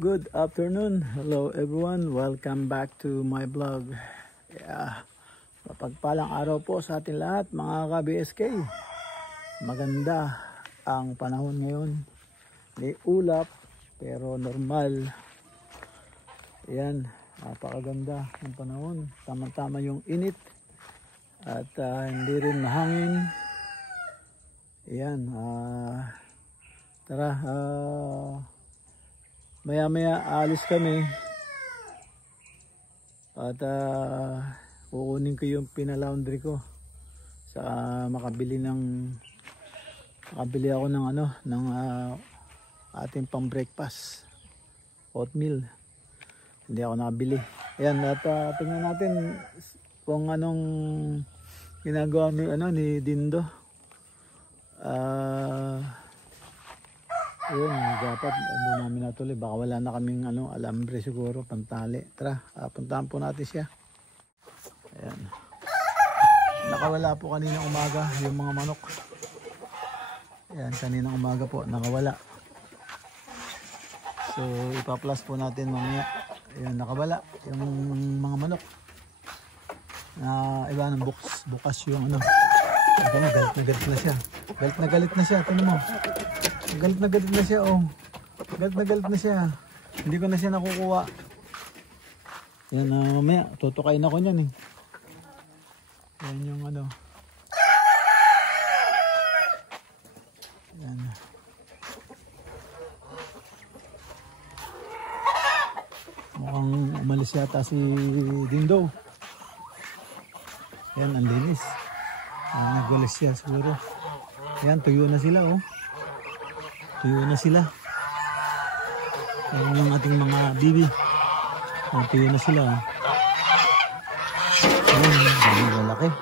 Good afternoon, hello everyone, welcome back to my vlog. Mapagpalang araw po sa atin lahat mga ka-BSK. Maganda ang panahon ngayon, may ulap pero normal. Ayan, napakaganda ng panahon, tama-tama yung init at hindi rin mahangin. Ayan, tara, maya alis kami at kukunin ko yung pinalaundry ko sa makabili ako ng ating pang breakfast, oatmeal. Hindi ako nakabili. Ayan, at tingnan natin kung anong ginagawa ni Dindo. Ayun, dapat hindi namin natuloy. Baka wala na kaming alambre siguro, pantali. Tara, puntahan po natin siya. Ayan. Nakawala po kaninang umaga yung mga manok. Ayan, kaninang umaga po, nakawala. So, ipa-plus po natin mamaya. Ayan, nakawala yung mga manok. Iba ng bukas yung galit na siya. Galit na siya, tingnan mo. Galit na siya, oh. Galit na siya. Hindi ko na siya nakukuha. Yan, mamaya, tutukain ako niyan, eh. Yan yung Yan. Mukhang umalis yata si Dindo. Yan, ang linis. Nagwalis siya siguro. Yan, tuyo na sila, oh. Tuyo na sila. Ayan yung ating mga bibi. Tuyo na sila. Ayan, malaki.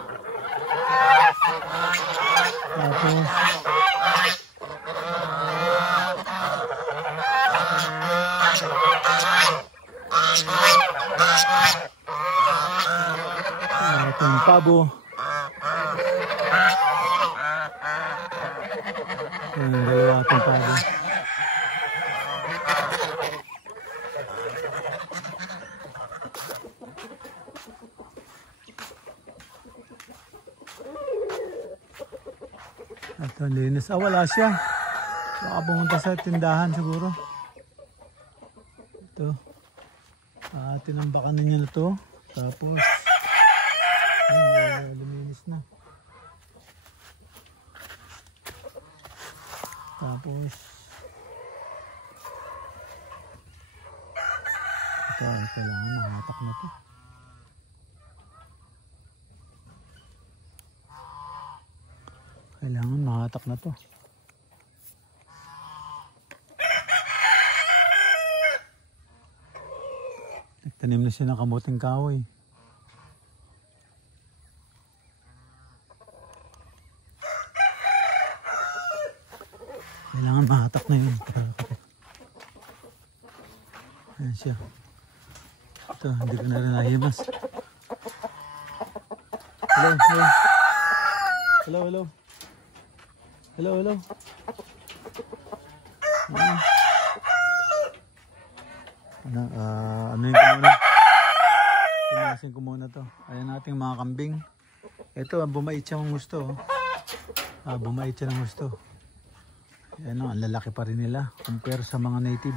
Tapos ating pabo. Ayan, dalawa ating pabo. At ang linis. Wala siya. Baka pumunta sa tindahan siguro. Ito. Tinambakan na niya na ito. Tapos luminis na. Tapos ito, kailangan mahatak na ito. Kailangan mahatak na to. Nagtanim na siya ng kamuting kahoy. Kailangan mahatak na yun. Ayan siya. Ito, hindi ko na rin nahimas. Hello, hello. Hello, hello. Hello, hello. Ano yung muna? Pupunasin ko muna to. Ayan nating mga kambing. Ito, bumait siya ng gusto. Bumait siya ng gusto. Ayan o, ang lalaki pa rin nila compare sa mga native.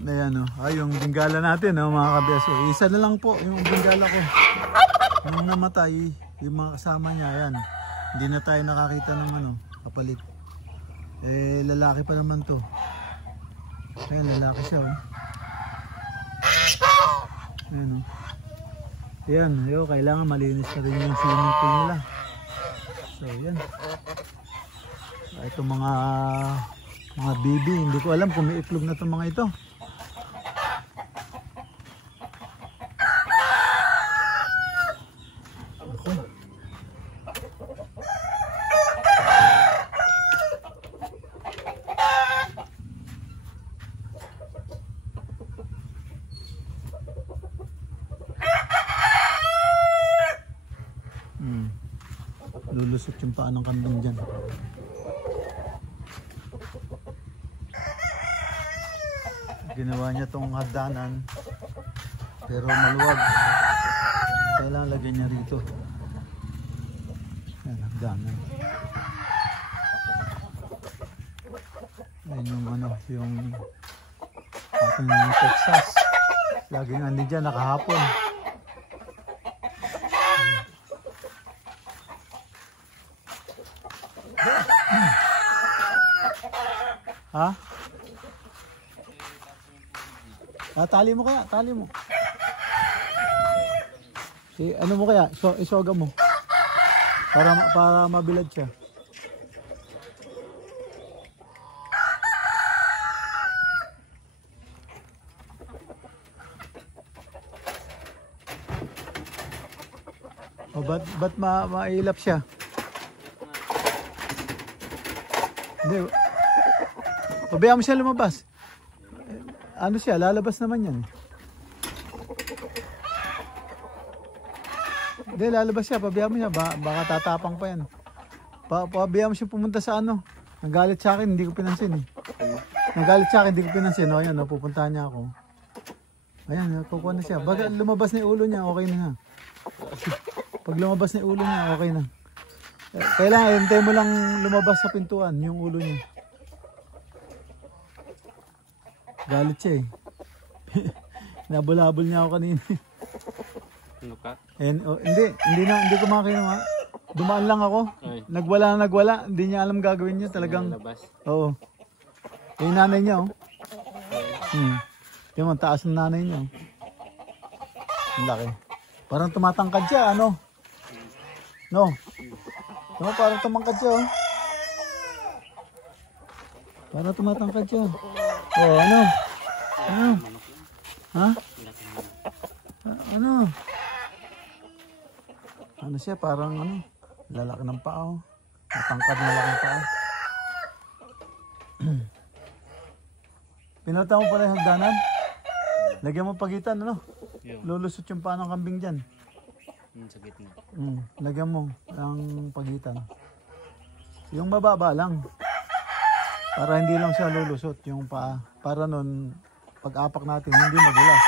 Ayan o, yung bingala natin mga kabeso. Isa na lang po yung bingala ko. Nung namatay, yung mga kasama niya, ayan. Hindi na tayo nakakita ng kapalit. Lalaki pa naman to. Ayan, lalaki siya Ayan Ayan, kailangan malinis na rin yung swimming pool nila. So, ayan. Ito mga bibi, hindi ko alam kung may itlog na itong mga ito. Lulusot yung paa ng kambing dyan. Ginawa niya tong hagdanan pero maluwag. Kailangan lagyan niya rito. Ayan, hagdanan. Ayan yung ating Texas. Laging andi dyan, nakahapon. Ha? Tali mo kaya, tali mo. Ano mo kaya? Isoga mo. Para mabilad siya. Ba't mailap siya? Hindi. Pabayaan mo siya lumabas. Ano siya? Lalabas naman yan. Hindi, lalabas siya. Pabayaan mo siya. Baka tatapang pa yan. Pabayaan mo siya pumunta sa Nagalit sa akin, hindi ko pinansin Nagalit sa akin, hindi ko pinansin. Ayan, pupuntahan niya ako. Ayan, kukuha na siya. Baga lumabas na yung ulo niya, okay na nga. Pag lumabas na yung ulo niya, okay na. Kailangan, hintay mo lang lumabas sa pintuan, yung ulo niya. Galit siya Nabulabol niya ako kanina. Ano ka? Hindi ko makakita. Dumaan lang ako. Ay. Nagwala. Hindi niya alam gagawin niya. Talagang, oo. Yung nanay niya Yung taas ng nanay niya Ang laki. Parang tumatangkad siya, No? Parang tumangkad siya, Parang tumatangkad siya. Ano? Ha? Ano siya? Parang lalaki ng paa, Matangkad na lalaki ng paa. Pinunta mo pala yung hagdanan? Lagyan mo pagitan, Lulusot yung paa ng kambing dyan. Sa gitna. Lagyan mo ang pagitan. Yung mababa lang. Para hindi lang siya lulusot yung paa. Para nun, pag-apak natin, hindi magulas.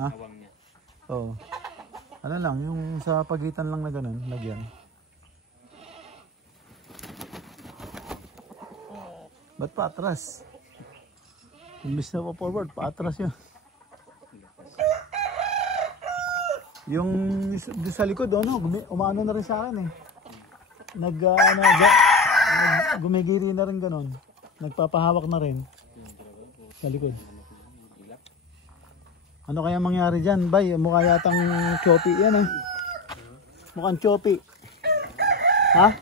Ha? Oo. Ano lang, yung sa pagitan lang na ganun, lagyan. Ba't paatras? Imbis na pa forward, paatras yun. Yung sa likod, umano na rin sa akin gumigiri na rin ganun. Nagpapahawak na rin sa likod. Ano kaya mangyari dyan, bay? Mukha yatang choppy yan Mukhang choppy. Ha?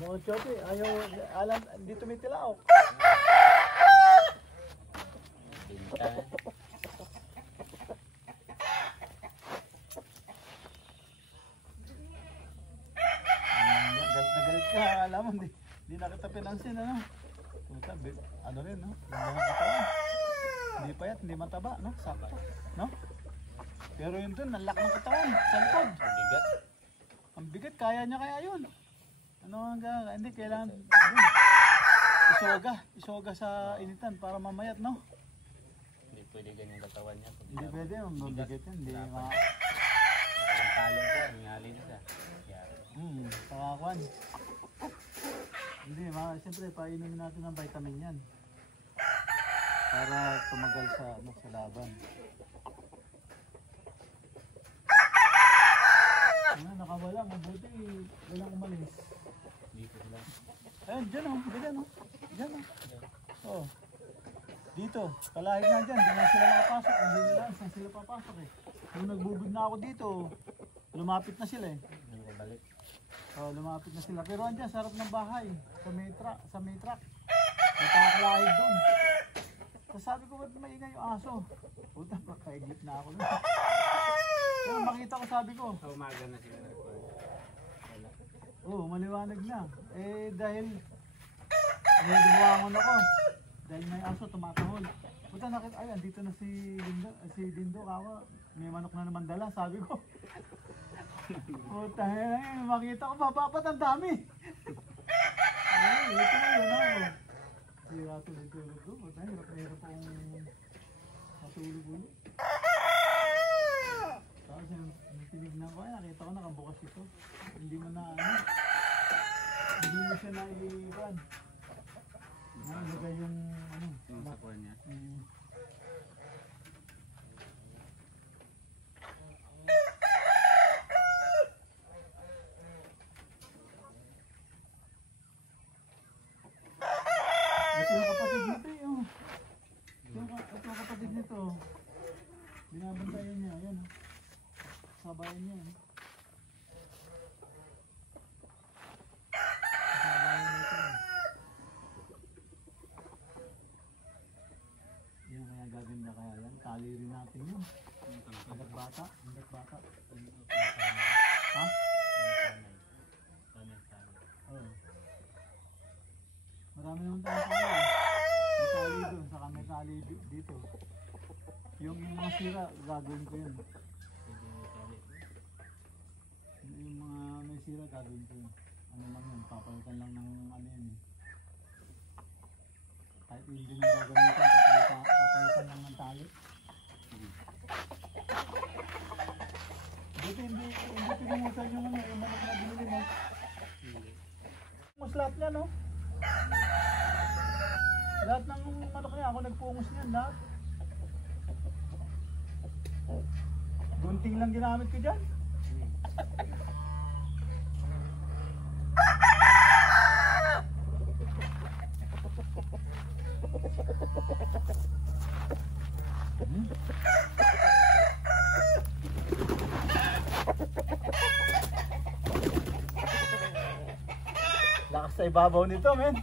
Mukhang choppy. Ayaw, alam, hindi tumitilaok. Alam mo, hindi na kita pinansin, Puta, rin, Ganda ng katawan. Hindi payat, hindi mataba, Sakto, Pero yun dun, ang laki ng katawan, sa likod. Ang bigat. Ang bigat, kaya niya kaya yun. Hindi, kailangan, isoga sa initan para mamayat, no? Hindi pwede ganyan katawan niya. Hindi pwede, mabigat yan. Hindi mga... Ang talong ko, ang halin siya. Pakakuan. Hindi, siyempre painumin natin ng vitamin yan. Para tumagal sa, sa laban. Nakawala, mabuti. Walang umalis. Dito sila. Ayun, dyan o. Dyan o. Dyan o. Oo. Dito. Kalahig na dyan. Di na sila makapasok. Hindi nila. Saan sila papasok eh. Nung nagbubud na ako dito, lumapit na sila eh. Balik. Oh, lumapit na sila. Pero andyan, sa harap ng bahay. Sa may truck. May kakakalahig doon. So sabi ko, ba't maingay yung aso? Puta, paiglit na ako. Pero makita ko, sabi ko. Sa umaga na sila. Wala. Oo, maliwanag na. Eh, dahil bumangon ako. Dahil may aso, tumatahol. Puta, nakita, ay, andito na si Dindo, kawa. May manok na naman dala, sabi ko. Puta, makita ko, papapat, ang dami. Ay, ito na yun ako. Sira tulog-tulog ko. Puta, hirap akong matulog ulit. Tapos yung tinignan ko, nakita ko nakabukas ito. Hindi mo na hindi mo siya naiiwan. Nalagay yung Yung sakuan niya. Ito yung kapatid nito eh. Ito yung kapatid nito. Binabantayan niya. Ayan. Sabayan niya. Sabayan nito. Yan kaya gaganda kaya yan. Tali rin natin yun. Hanggat bata. Ha? Oo. Marami naman tayong tali. May tali doon. Saka may tali dito. Yung mga sira, gagawin ko yun. Yung mga may sira, gagawin ko yun. Ano lang yun, papalitan lang ng ano yun eh. Kahit hindi nyo gagamitan, papalitan lang ng tali. Buti hindi pinungutan yung yung manok na binili mo. Pungos lahat niya, no? Lahat ng manok niya, ako nagpungos niyan, lahat. Gunting lang ginamit ko dyan. Lakas sa ibabaw nito, men.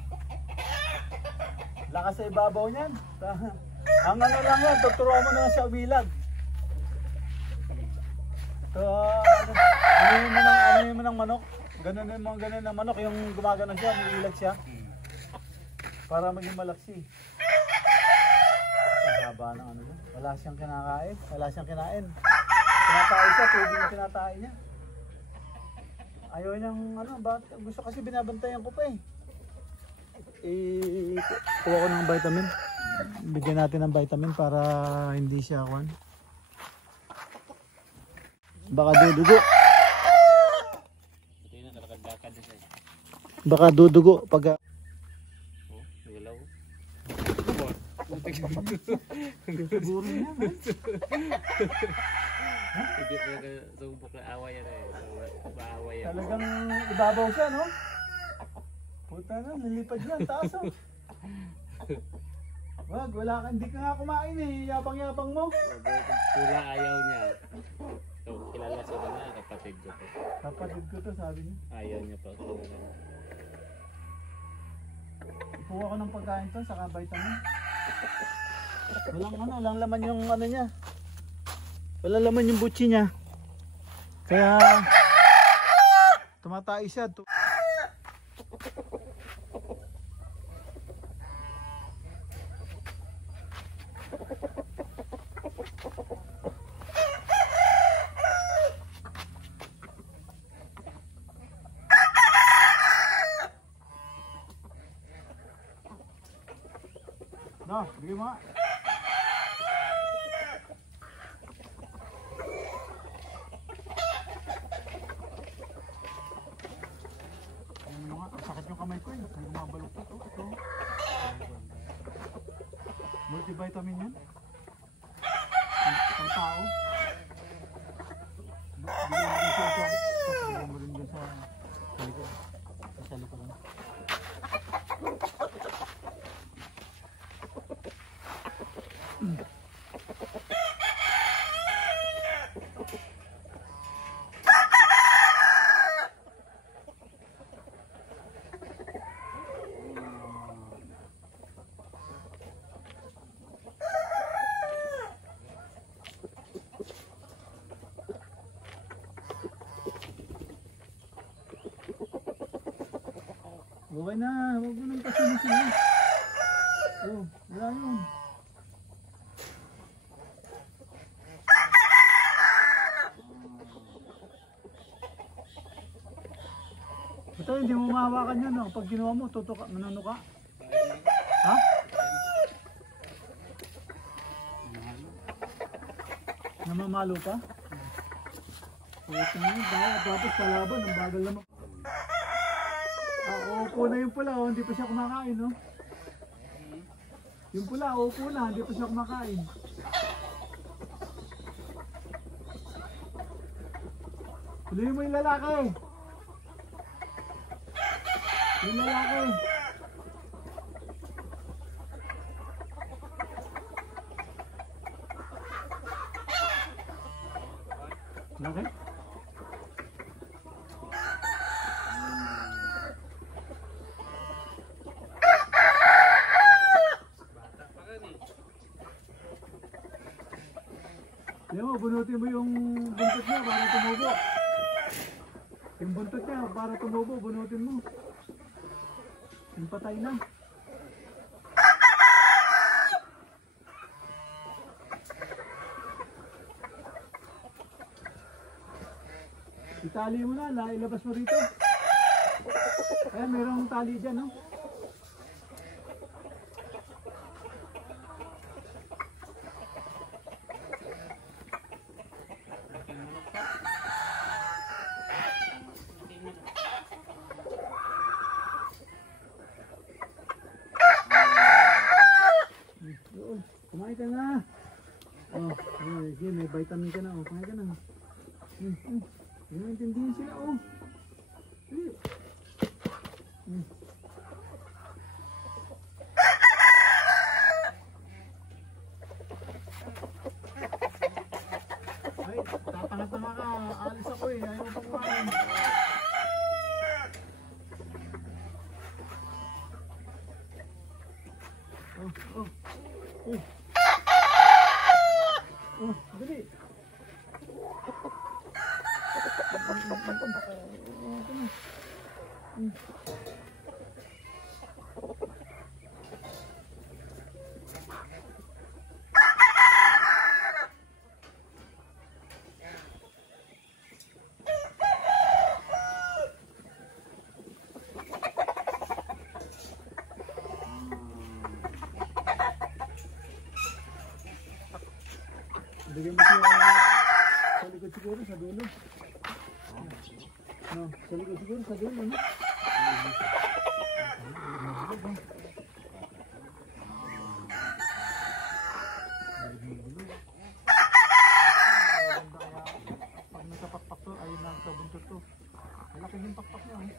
Lakas sa ibabaw niyan. Ang ano lang yan, tuturuan mo na sa bilag. So, ano yung manok? Ganun ang manok, yung gumagano siya, may ilag siya. Para maging malaksi. Ang haba ng ano niya. Wala siyang kinain. Tinatay siya, tubig yung tinatay niya. Ayaw niyang gusto kasi binabantayan ko pa eh. Kuha ko ng vitamin. Bigyan natin ng vitamin para hindi siya kuwan. Baka dudugo. Ito yun, nakalakad-lakad siya. Baka dudugo pag... Oh, nagalaw. Siguro niya, man. Hindi pa sumbok na away yan eh. Maaway yan. Talagang ibabaw siya, no? Puta na, nilipad yan, taas oh. Hindi ka nga kumain eh, yabang-yabang mo. Pula ayaw niya. So, kilala siya na kapatid ko to. Kapatid ko to, sabi niya. Ayaw niya pa. Ipuha ko ng pagkain to, saka vitamin. Walang laman yung ano niya. Walang laman yung butsi niya. Kaya tumatay siya. No, bigyan mo nga. Ano nga, ang sakit yung kamay ko eh. May bumabaluktot. Ito. Multivitamin yan. Ang tao. Bigyan mo rin dun sa likod. Sa likod lang. Okay na, huwag mo nang pasin sila. Oh, wala yun. Ito, hindi mo mahawakan yun. Pag ginawa mo, tutuka, manano ka. Ha? Namamalo ka? Tapos palaban, ang bagal naman. Upo na yung pula, oh. Hindi pa siya kumakain, no? Yung pula, upo na, hindi pa siya kumakain. Tuloy mo yung lalaki. Yung lalaki. Lalaki? Yan mo, bunutin mo yung buntot niya para tumubo. Yung buntot niya para tumubo, bunutin mo. Yung patay na. Itali mo na, ilabas mo rito. Ayan, mayroong tali dyan, no? Kumain ka na. Oh, sige, may vitamin ka na. Oh, kumain ka na. Hindi mo intindihin sila. Oh. Sige. Ay, tatanga-tanga ka. Alis ako eh. Ayaw pa kumain. Oh. Oh, dali. Bigyan mo siya sa likod siguro, sa dulo. No, sa likod siguro, sa dulo, no? Pag nagkapakpak to, ay nagkabuntot to. Malaki yung pakpak niya, eh.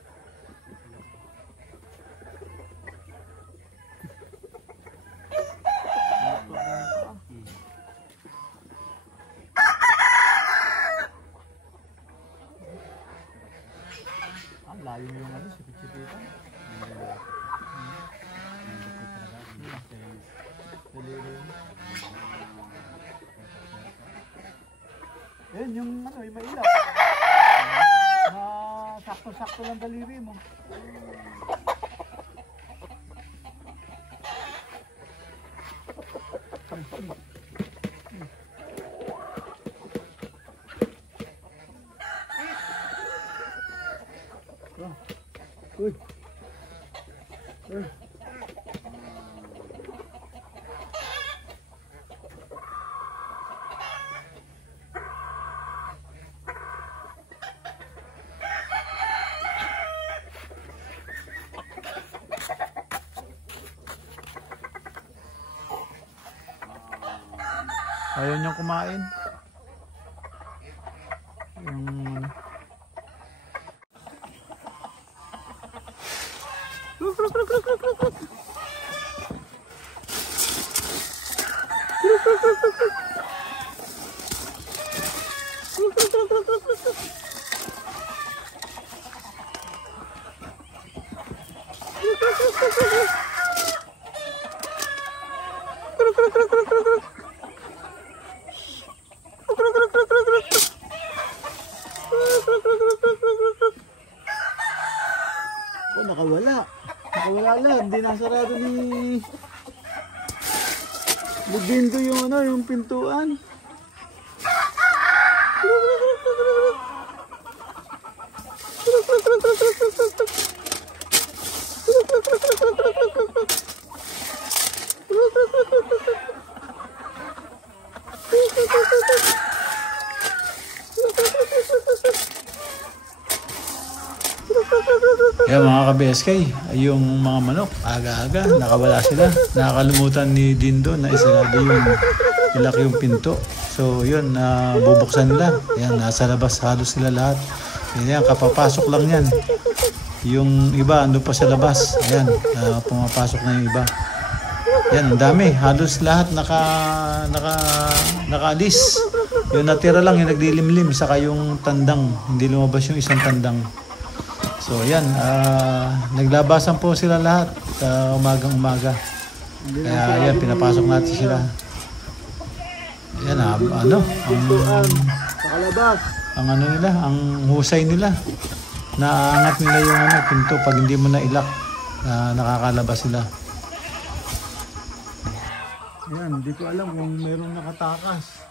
Layo yung ano, sipit-sipitan. Yan yung ano, yung mailap. Sakto-sakto lang daliri mo. Uy. Ayaw niyang kumain. Yung... Oh, nakawala. Nakawala lang. Hindi nasarado ni Dindo yung ano, yung pintuan. Yan mga ka-BSK, yung mga manok, aga-aga, nakawala sila. Nakakalimutan ni Dindo na isarado yung ilak yung pinto. So yun, bubuksan nila. Yan, nasa labas halos sila lahat. Yan, kapapasok lang yan. Yung iba, ando pa sa labas. Ayan, pumapasok na yung iba. Yan, ang dami. Halos lahat nakaalis. Yung natira lang, yung naglilimlim, saka yung tandang. Hindi lumabas yung isang tandang. So yan, naglabasan po sila lahat umagang-umaga. Kaya yan, pinapasok natin sila. Yan, ano, ang ano nila, ang husay nila. Naaangat nila yung ano, pinto pag hindi mo na ilak, nakakalabas sila. Yan, hindi ko alam kung merong nakatakas.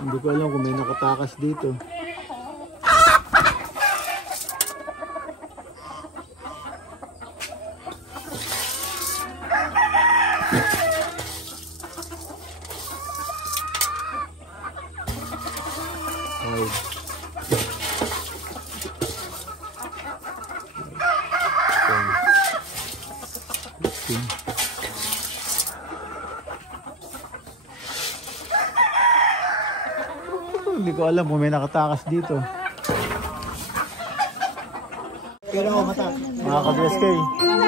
Hindi ko alam kung may nakatakas dito. Hindi ko alam kung may nakatakas dito. Mga ka-BSK,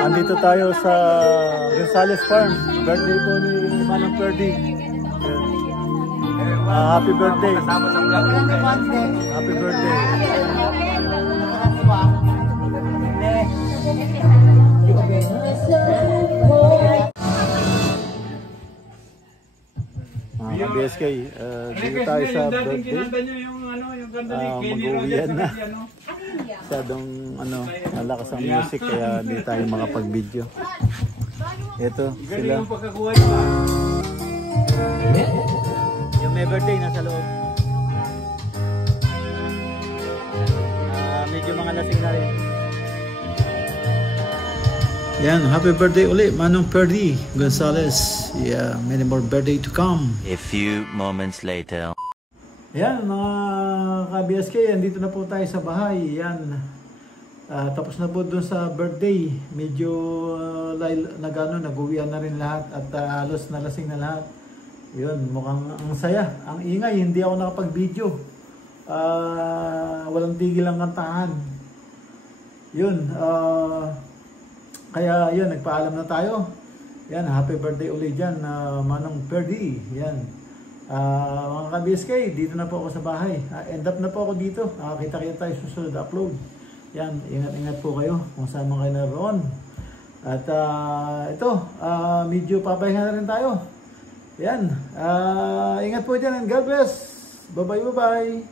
andito tayo sa Gonzales Farm. Birthday po ni Manong Ferdy. Happy birthday. Happy birthday. Mga BSK, dito tayo sa birthday. Mag-uwian na. Masyadong malakas ang music kaya di tayo makapag-video. Ito sila. Yung may birthday nasa loob. Medyo mga lasing na rin. Yan, happy birthday ulit, Manong Ferdy Gonzales. Yeah, many more birthday to come. A few moments later. Yan, mga ka-BSK, andito na po tayo sa bahay. Yan, tapos na po dun sa birthday. Medyo nag-uwian na rin lahat at halos nalasing na lahat. Yun, mukhang ang saya, ang ingay. Hindi ako nakapag-video. Walang tigil ang kantahan. Yun, kaya yun, nagpaalam na tayo. Yan, happy birthday ulit dyan, Manong Ferdy. Yan. Mga ka-BSK, dito na po ako sa bahay. End up na po ako dito. Kita-kita tayo susunod upload. Yan, ingat-ingat po kayo kung saan mga kayo naroon. At ito, medyo papahinga na rin tayo. Yan, ingat po dyan and God bless. Bye-bye, bye-bye.